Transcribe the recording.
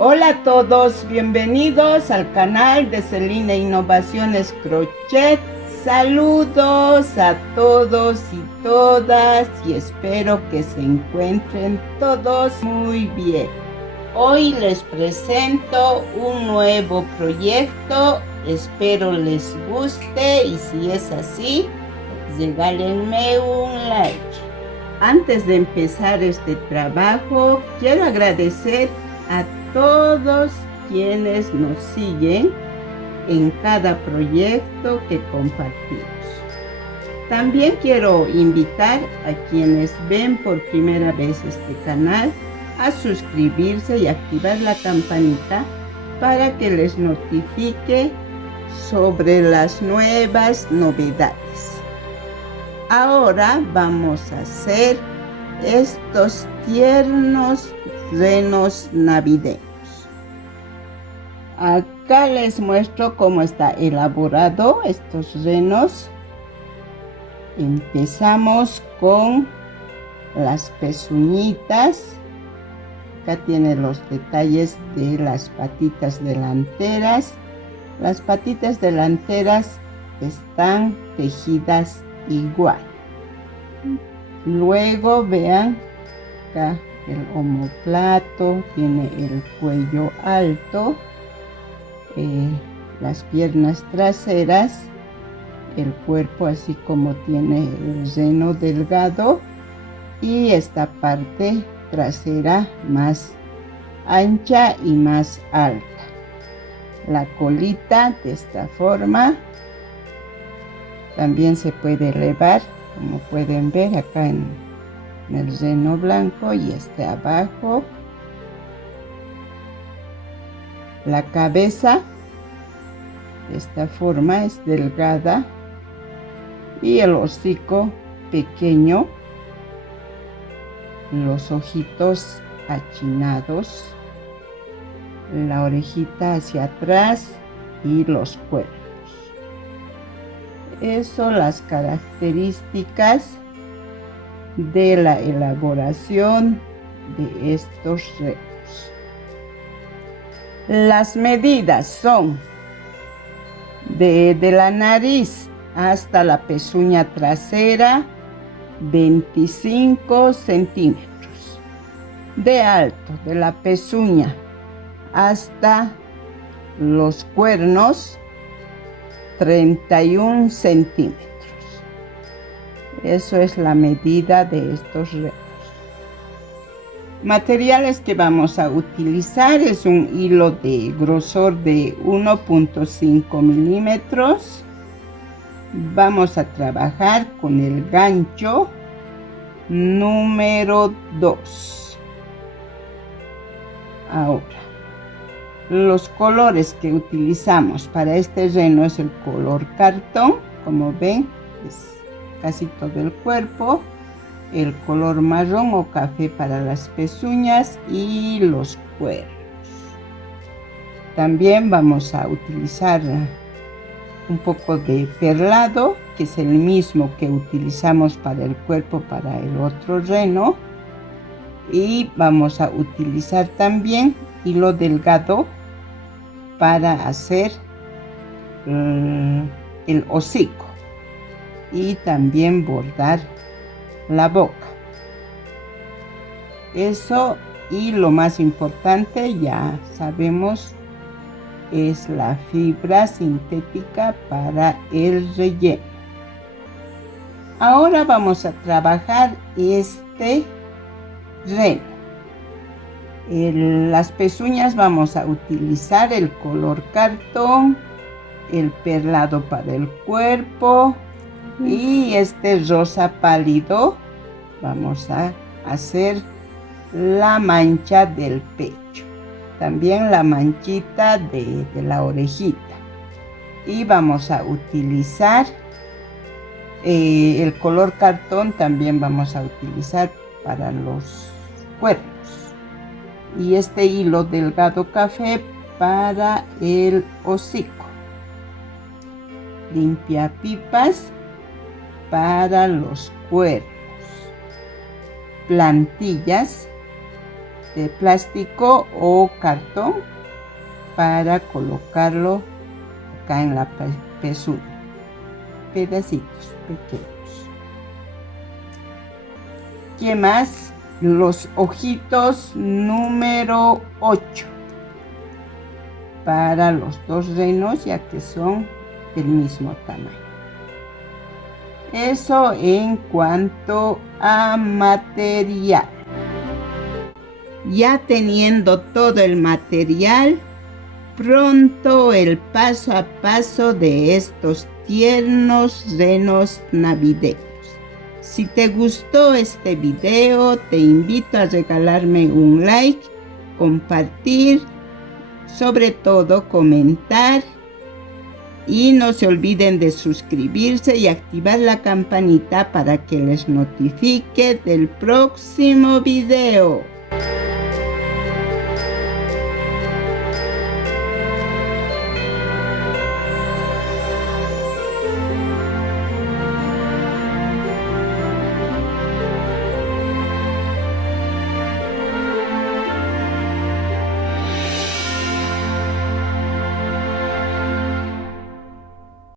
Hola a todos, bienvenidos al canal de Celina Innovaciones Crochet. Saludos a todos y todas y espero que se encuentren todos muy bien. Hoy les presento un nuevo proyecto, espero les guste y si es así, regálenme un like. Antes de empezar este trabajo, quiero agradecer a todos quienes nos siguen en cada proyecto que compartimos. También quiero invitar a quienes ven por primera vez este canal a suscribirse y activar la campanita para que les notifique sobre las nuevas novedades. Ahora vamos a hacer estos tiernos renos navideños. Acá les muestro cómo está elaborado estos renos. Empezamos con las pezuñitas. Acá tiene los detalles de las patitas delanteras. Las patitas delanteras están tejidas igual. Luego vean acá el omóplato, tiene el cuello alto, las piernas traseras, el cuerpo así como tiene el reno delgado y esta parte trasera más ancha y más alta. La colita de esta forma también se puede elevar, como pueden ver acá en el reno blanco y este abajo. La cabeza de esta forma es delgada y el hocico pequeño, los ojitos achinados, la orejita hacia atrás y los cuernos. Eso, las características de la elaboración de estos renos. Las medidas son de la nariz hasta la pezuña trasera 25 centímetros. De alto de la pezuña hasta los cuernos 31 centímetros. Eso es la medida de estos renos. Materiales que vamos a utilizar es un hilo de grosor de 1.5 milímetros. Vamos a trabajar con el gancho número 2. Ahora, los colores que utilizamos para este reno es el color cartón, como ven, es casi todo el cuerpo, el color marrón o café para las pezuñas y los cuernos. También vamos a utilizar un poco de perlado, que es el mismo que utilizamos para el cuerpo para el otro reno. Y vamos a utilizar también hilo delgado para hacer el hocico y también bordar la boca. Eso, y lo más importante, ya sabemos, es la fibra sintética para el relleno. Ahora vamos a trabajar este reno. Las pezuñas vamos a utilizar el color cartón, el perlado para el cuerpo y este rosa pálido. Vamos a hacer la mancha del pecho, también la manchita de la orejita, y vamos a utilizar el color cartón, también vamos a utilizar para los cuernos, y este hilo delgado café para el hocico, limpiapipas para los cuernos, plantillas de plástico o cartón para colocarlo acá en la pezuña. Pedacitos pequeños. ¿Qué más? Los ojitos número 8 para los dos renos, ya que son del mismo tamaño. Eso en cuanto a material. Ya teniendo todo el material, pronto el paso a paso de estos tiernos renos navideños. Si te gustó este video, te invito a regalarme un like, compartir, sobre todo comentar, y no se olviden de suscribirse y activar la campanita para que les notifique del próximo video.